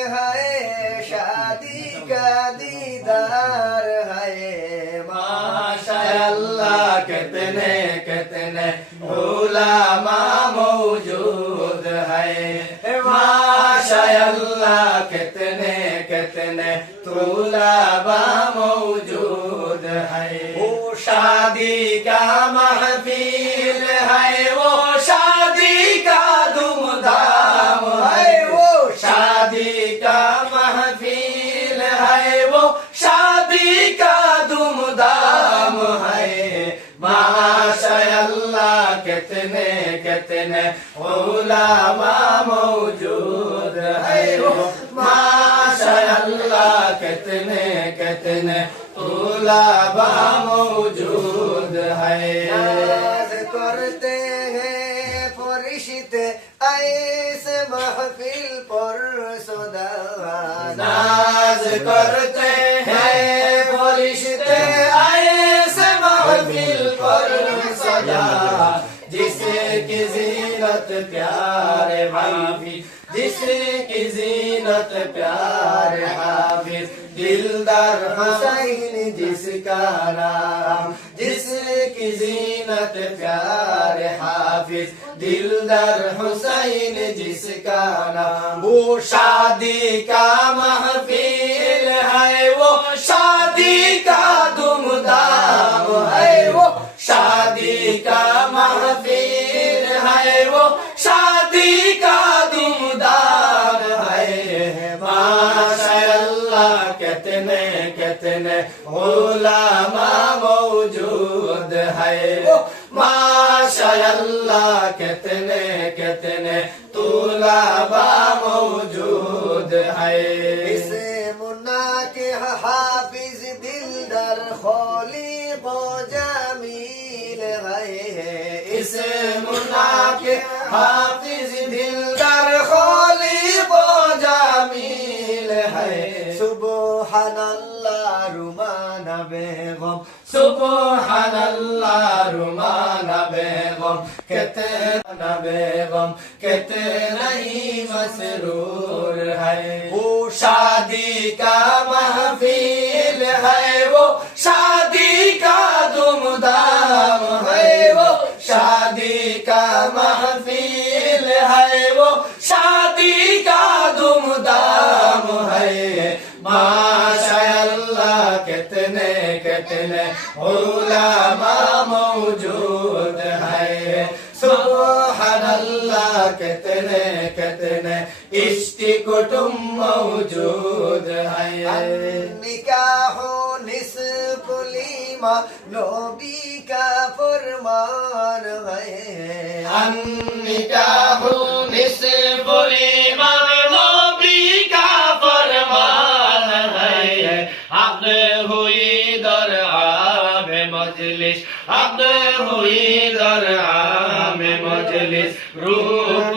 है शादी का दीदार है माशाअल्लाह कितने कितने उलामा मौजूद है माशाअल्लाह कितने कितने तुलाबा मौजूद है वो शादी का महफिल कितने कितने उलामा मौजूद है वो माशाअल्लाह कितने कितने उलामा मौजूद है नाज करते हैं फरिश्ते ऐसे महफिल पर सदा नाज करते जीनत प्यारे हाफिज जिसकी जीनत प्यार हाफिज। दिलदार हसैन जिसका नाम जिसकी जीनत प्यार हाफिज। दिलदार हुसैन जिसका नाम, वो शादी का علامہ موجود ہے ماشاءاللہ کتنے کتنے طلبہ موجود ہے اسے منا کے حافظ دلدر خولی بو جمیل ہے اسے منا کے حافظ হায়, সুবহানাল্লাহ, রুমানা বেগম। সুবহানাল্লাহ, রুমানা বেগম। কেতে না বেগম, কেতে নাই মসরুর হায়। ও শাদি কা মাহফিল कितने कितने उलामा मौजूद है सुबहान अल्लाह कितने कितने इष्टि कुटुम मौजूद है निकाह निस्कुलीमा नबी का फरमान है अन्निकाह মজলিস আব্দ হই দরহামে মজলিস রূপ